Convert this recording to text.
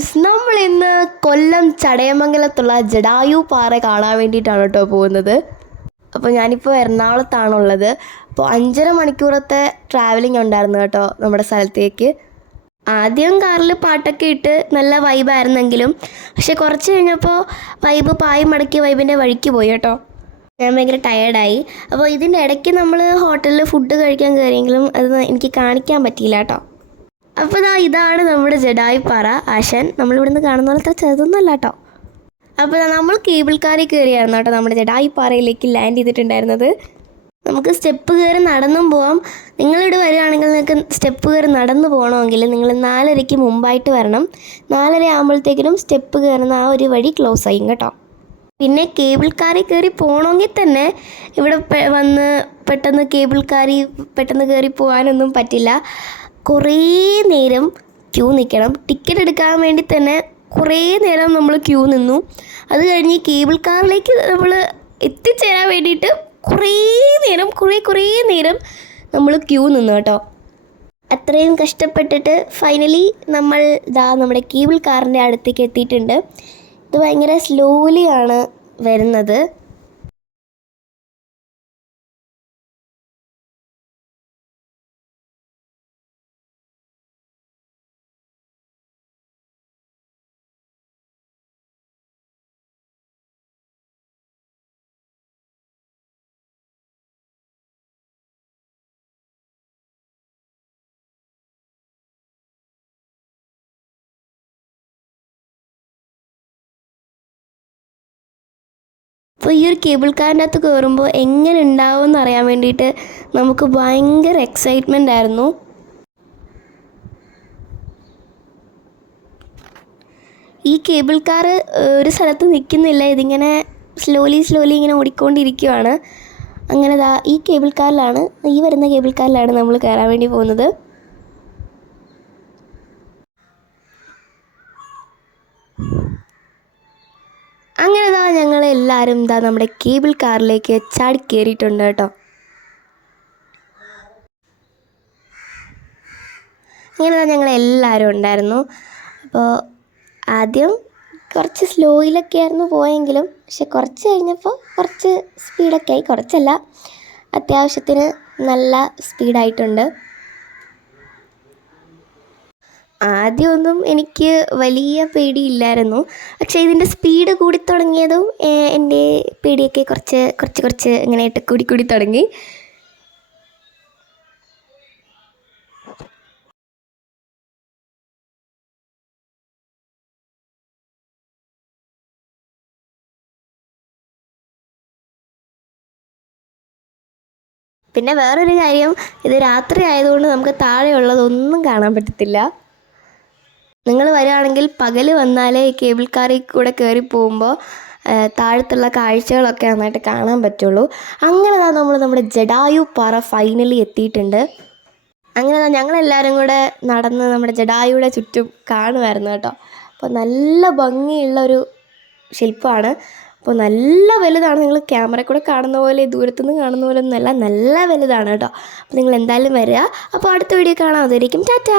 Friends നമ്മൾ ഇന്ന് കൊല്ലം ചടയമംഗലത്തുള്ള ജഡായു പാറ കാണാൻ വേണ്ടിയിട്ടാണ് കേട്ടോ പോകുന്നത്. അപ്പോൾ ഞാനിപ്പോൾ എറണാകുളത്താണുള്ളത്. അപ്പോൾ അഞ്ചര മണിക്കൂറത്തെ ട്രാവലിംഗ് ഉണ്ടായിരുന്നു കേട്ടോ നമ്മുടെ സ്ഥലത്തേക്ക്. ആദ്യം കാറിൽ പാട്ടൊക്കെ ഇട്ട് നല്ല വൈബായിരുന്നെങ്കിലും പക്ഷെ കുറച്ച് കഴിഞ്ഞപ്പോൾ വൈബ് പായി മടക്കി വൈബിന്റെ വഴിക്ക് പോയി കേട്ടോ. ഞാൻ ഭയങ്കര ടയേർഡായി അപ്പോൾ ഇതിന്റെ ഇടയ്ക്ക് നമ്മൾ ഹോട്ടലിൽ ഫുഡ് കഴിക്കാൻ കയറിയെങ്കിലും അത് എനിക്ക് കാണിക്കാൻ പറ്റിയില്ല കേട്ടോ. അപ്പോൾ ദാ ഇതാണ് നമ്മുടെ ജഡായിപ്പാറ ആശാൻ നമ്മളിവിടുന്ന് കാണുന്ന പോലെ അത്ര ചെറുതൊന്നുമല്ല കേട്ടോ അപ്പോൾ നമ്മൾ കേബിൾ കാറിൽ കയറിയായിരുന്നു കേട്ടോ നമ്മുടെ ജഡായിപ്പാറയിലേക്ക് ലാൻഡ് ചെയ്തിട്ടുണ്ടായിരുന്നത്. നമുക്ക് സ്റ്റെപ്പ് കയറി നടന്നും പോവാം. നിങ്ങളിവിടെ വരികയാണെങ്കിൽ നിങ്ങൾക്ക് സ്റ്റെപ്പ് കയറി നടന്നു പോകണമെങ്കിൽ നിങ്ങൾ നാലരയ്ക്ക് മുമ്പായിട്ട് വരണം. നാലര ആകുമ്പോഴത്തേക്കിനും സ്റ്റെപ്പ് കയറുന്ന ആ ഒരു വഴി ക്ലോസ് ആയി കേട്ടോ പിന്നെ കേബിൾ കാറിൽ കയറി പോകണമെങ്കിൽ തന്നെ ഇവിടെ വന്ന് പെട്ടെന്ന് കേബിൾ കാറി പെട്ടെന്ന് കയറി പോകാനൊന്നും പറ്റില്ല. കുറേ നേരം ക്യൂ നിൽക്കണം. ടിക്കറ്റ് എടുക്കാൻ വേണ്ടി തന്നെ കുറേ നേരം നമ്മൾ ക്യൂ നിന്നു. അത് കഴിഞ്ഞ് കേബിൾ കാറിലേക്ക് നമ്മൾ എത്തിച്ചേരാൻ വേണ്ടിയിട്ട് കുറേ നേരം കുറേ കുറേ നേരം നമ്മൾ ക്യൂ നിന്നു കേട്ടോ. അത്രയും കഷ്ടപ്പെട്ടിട്ട് ഫൈനലി നമ്മൾ ഇതാ നമ്മുടെ കേബിൾ കാറിന്റെ അടുത്തേക്ക് എത്തിയിട്ടുണ്ട്. ഇത് ഭയങ്കര സ്ലോലിയാണ് വരുന്നത്. അപ്പോൾ ഈ ഒരു കേബിൾ കാറിന്റെ അകത്ത് കയറുമ്പോൾ എങ്ങനെ ഉണ്ടാവും എന്ന് അറിയാൻ വേണ്ടിയിട്ട് നമുക്ക് ഭയങ്കര എക്സൈറ്റ്മെന്റ് ആയിരുന്നു. ഈ കേബിൾ കാർ ഒരു സ്ഥലത്ത് നിൽക്കുന്നില്ല. ഇതിങ്ങനെ സ്ലോലി സ്ലോലി ഇങ്ങനെ ഓടിക്കൊണ്ടിരിക്കുവാണ്. അങ്ങനെ ദാ ഈ കേബിൾ കാറിലാണ് ഈ വരുന്ന കേബിൾ കാറിലാണ് നമ്മൾ കയറാൻ വേണ്ടി പോകുന്നത്. അങ്ങനെ ദാ ഞങ്ങൾ എല്ലാവരും നമ്മുടെ കേബിൾ കാറിലേക്ക് ചാടി കയറിയിട്ടുണ്ട് കേട്ടോ. അങ്ങനെ ദാ ഞങ്ങൾ എല്ലാവരും ഉണ്ടായിരുന്നു. അപ്പോൾ ആദ്യം കുറച്ച് സ്ലോയിലൊക്കെ ആയിരുന്നു പോയെങ്കിലും പക്ഷെ കുറച്ച് കഴിഞ്ഞപ്പോൾ കുറച്ച് സ്പീഡൊക്കെ ആയി. കുറച്ചല്ല അത്യാവശ്യത്തിന് നല്ല സ്പീഡായിട്ടുണ്ട് ആദ്യമൊന്നും എനിക്ക് വലിയ പേടിയില്ലായിരുന്നു. പക്ഷേ ഇതിന്റെ സ്പീഡ് കൂടി തുടങ്ങിയതും എന്റെ പേടിയൊക്കെ കുറച്ച് കുറച്ച് കുറച്ച് ഇങ്ങനെയായിട്ട് കൂടി കൂടി തുടങ്ങി. പിന്നെ വേറൊരു കാര്യം ഇത് രാത്രി ആയതുകൊണ്ട് നമുക്ക് താഴെയുള്ളതൊന്നും കാണാൻ പറ്റത്തില്ല. നിങ്ങൾ വരികയാണെങ്കിൽ പകൽ വന്നാലേ ഈ കേബിൾ കാറിൽ കൂടെ കയറി പോകുമ്പോൾ താഴത്തുള്ള കാഴ്ചകളൊക്കെ നന്നായിട്ട് കാണാൻ പറ്റുള്ളൂ. അങ്ങനെ തന്നെ നമ്മൾ നമ്മുടെ ജഡായു പാറ ഫൈനലി എത്തിയിട്ടുണ്ട്. അങ്ങനെ ദാ ഞങ്ങളെല്ലാവരും കൂടെ നടന്ന് നമ്മുടെ ജഡായുടെ ചുറ്റും കാണുമായിരുന്നു കേട്ടോ. അപ്പോൾ നല്ല ഭംഗിയുള്ള ഒരു ശില്പമാണ്. അപ്പോൾ നല്ല വലുതാണ്. നിങ്ങൾ ക്യാമറ കൂടെ കാണുന്ന പോലെ ദൂരത്തുനിന്ന് കാണുന്ന പോലെ ഒന്നുമല്ല നല്ല വലുതാണ് കേട്ടോ. അപ്പോൾ നിങ്ങൾ എന്തായാലും വരിക. അപ്പോൾ അടുത്ത വീഡിയോ കാണാം. ടാറ്റ.